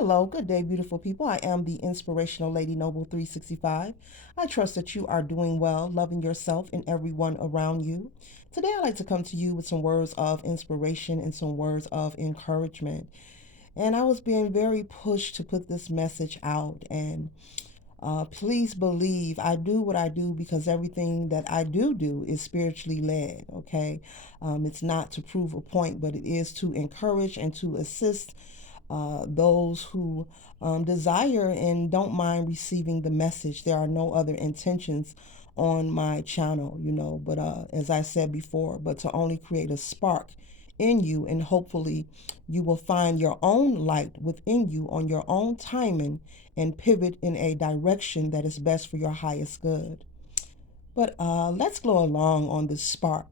Hello, good day, beautiful people. I am the inspirational Lady Noble 365. I trust that you are doing well, loving yourself and everyone around you. Today, I'd like to come to you with some words of inspiration and some words of encouragement. And I was being very pushed to put this message out. And please believe I do what I do because everything that I do is spiritually led. Okay. It's not to prove a point, but it is to encourage and to assist those who desire and don't mind receiving the message. There are no other intentions on my channel, but as I said before, but to only create a spark in you, and hopefully you will find your own light within you on your own timing and pivot in a direction that is best for your highest good. But let's go along on this spark.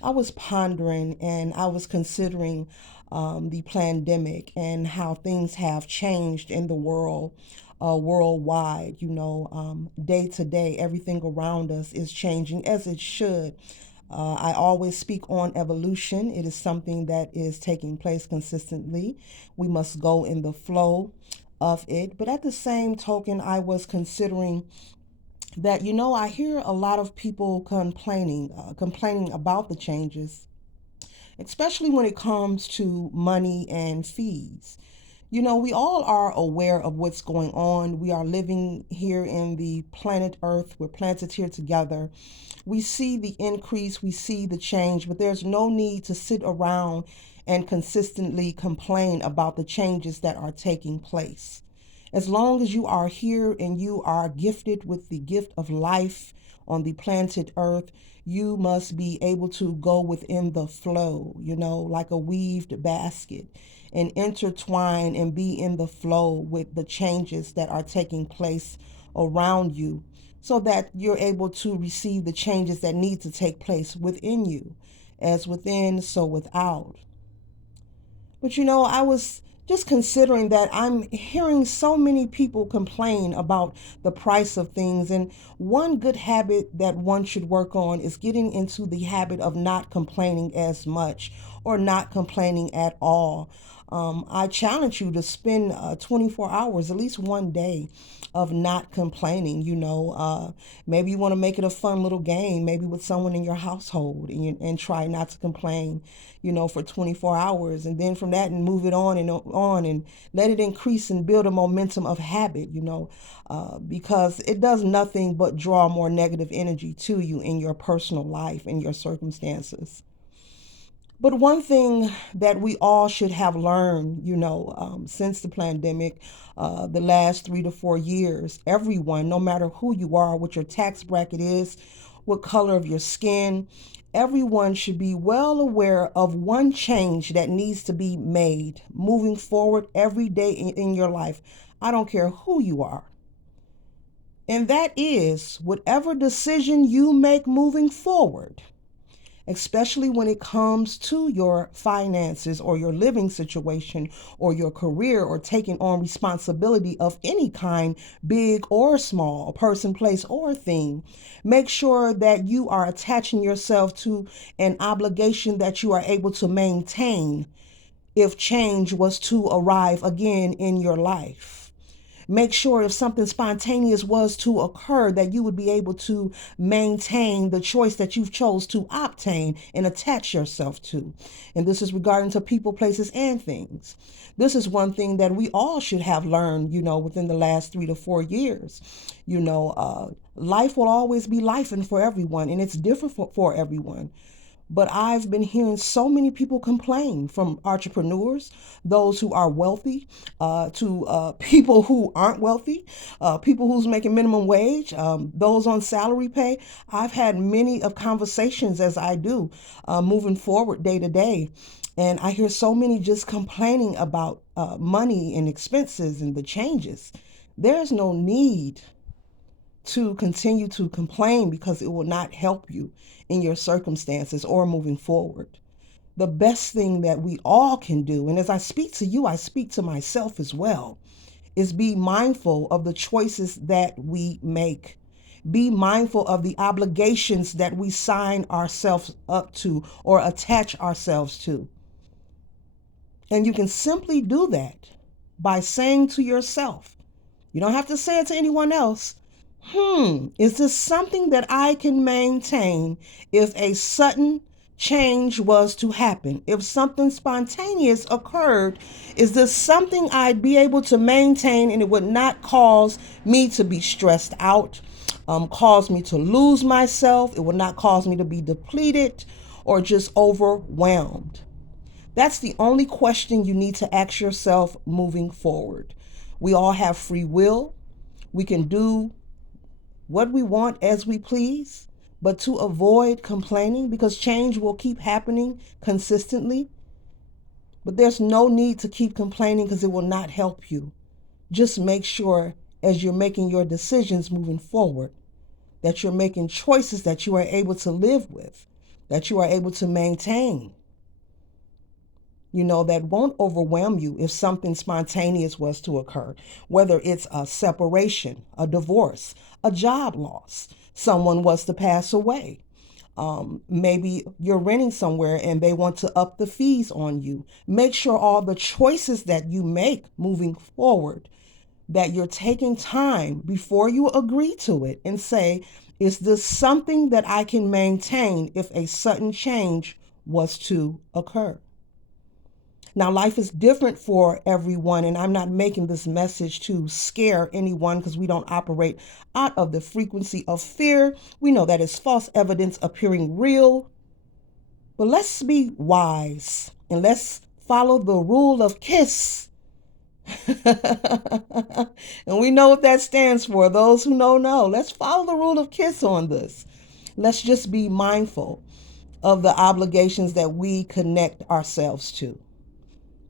I was pondering and I was considering the pandemic and how things have changed in the world, worldwide. Day to day, everything around us is changing as it should. I always speak on evolution. It is something that is taking place consistently. We must go in the flow of it. But at the same token, I was considering that I hear a lot of people complaining about the changes, especially when it comes to money and fees. We all are aware of what's going on. We are living here in the planet Earth. We're planted here together. We see the increase, we see the change, but there's no need to sit around and consistently complain about the changes that are taking place. As long as you are here and you are gifted with the gift of life on the planet Earth, you must be able to go within the flow, like a weaved basket, and intertwine and be in the flow with the changes that are taking place around you so that you're able to receive the changes that need to take place within you. As within, so without. But I was just considering that I'm hearing so many people complain about the price of things. And one good habit that one should work on is getting into the habit of not complaining as much or not complaining at all. I challenge you to spend 24 hours, at least one day, of not complaining. Maybe you want to make it a fun little game, maybe with someone in your household, and try not to complain, for 24 hours. And then from that, and move it on and let it increase and build a momentum of habit, because it does nothing but draw more negative energy to you in your personal life and your circumstances. But one thing that we all should have learned, since the pandemic, the last 3 to 4 years, everyone, no matter who you are, what your tax bracket is, what color of your skin, everyone should be well aware of one change that needs to be made moving forward every day in your life. I don't care who you are. And that is whatever decision you make moving forward, especially when it comes to your finances or your living situation or your career or taking on responsibility of any kind, big or small, person, place, or thing. Make sure that you are attaching yourself to an obligation that you are able to maintain if change was to arrive again in your life. Make sure if something spontaneous was to occur that you would be able to maintain the choice that you've chose to obtain and attach yourself to. And this is regarding to people, places, and things. This is one thing that we all should have learned, within the last 3 to 4 years. Life will always be life and for everyone, and it's different for everyone. But I've been hearing so many people complain, from entrepreneurs, those who are wealthy, to people who aren't wealthy, people who's making minimum wage, those on salary pay. I've had many of conversations, as I do, moving forward day to day. And I hear so many just complaining about money and expenses and the changes. There's no need to continue to complain because it will not help you in your circumstances or moving forward. The best thing that we all can do, and as I speak to you, I speak to myself as well, is be mindful of the choices that we make. Be mindful of the obligations that we sign ourselves up to or attach ourselves to. And you can simply do that by saying to yourself, you don't have to say it to anyone else, is this something that I can maintain if a sudden change was to happen? If something spontaneous occurred, is this something I'd be able to maintain and it would not cause me to be stressed out, cause me to lose myself? It would not cause me to be depleted or just overwhelmed. That's the only question you need to ask yourself moving forward. We all have free will. We can do what we want as we please, but to avoid complaining, because change will keep happening consistently. But there's no need to keep complaining because it will not help you. Just make sure as you're making your decisions moving forward that you're making choices that you are able to live with, that you are able to maintain, that won't overwhelm you if something spontaneous was to occur, whether it's a separation, a divorce, a job loss, someone was to pass away. Maybe you're renting somewhere and they want to up the fees on you. Make sure all the choices that you make moving forward, that you're taking time before you agree to it and say, is this something that I can maintain if a sudden change was to occur? Now, life is different for everyone, and I'm not making this message to scare anyone because we don't operate out of the frequency of fear. We know that is false evidence appearing real. But let's be wise and let's follow the rule of KISS. And we know what that stands for. Those who know. Let's follow the rule of KISS on this. Let's just be mindful of the obligations that we connect ourselves to.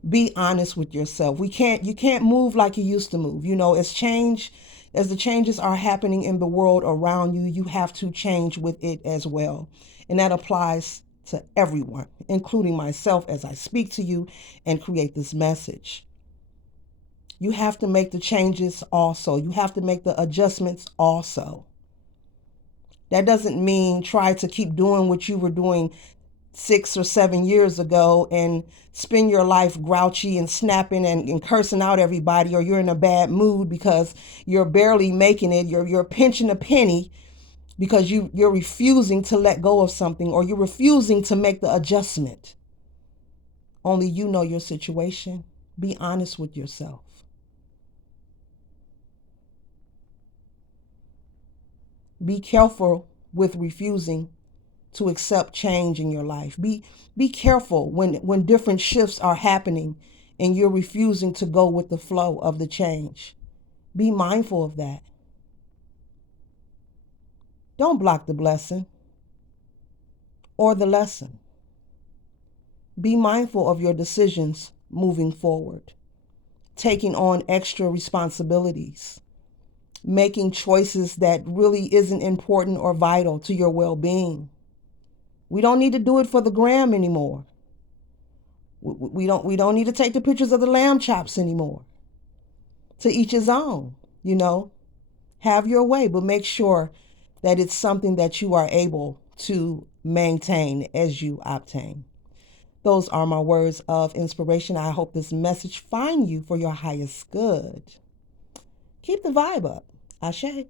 Be honest with yourself. You can't move like you used to move. As the changes are happening in the world around you, you have to change with it as well. And that applies to everyone, including myself as I speak to you and create this message. You have to make the changes also. You have to make the adjustments also. That doesn't mean try to keep doing what you were doing 6 or 7 years ago and spend your life grouchy and snapping and cursing out everybody, or you're in a bad mood because you're barely making it, you're pinching a penny because you're refusing to let go of something, or you're refusing to make the adjustment. Only you know your situation. Be honest with yourself. Be careful with refusing to accept change in your life. Be careful when different shifts are happening and you're refusing to go with the flow of the change. Be mindful of that. Don't block the blessing or the lesson. Be mindful of your decisions moving forward, taking on extra responsibilities, making choices that really isn't important or vital to your well-being. We don't need to do it for the gram anymore. We don't need to take the pictures of the lamb chops anymore. To each his own, Have your way, but make sure that it's something that you are able to maintain as you obtain. Those are my words of inspiration. I hope this message find you for your highest good. Keep the vibe up. Ashe.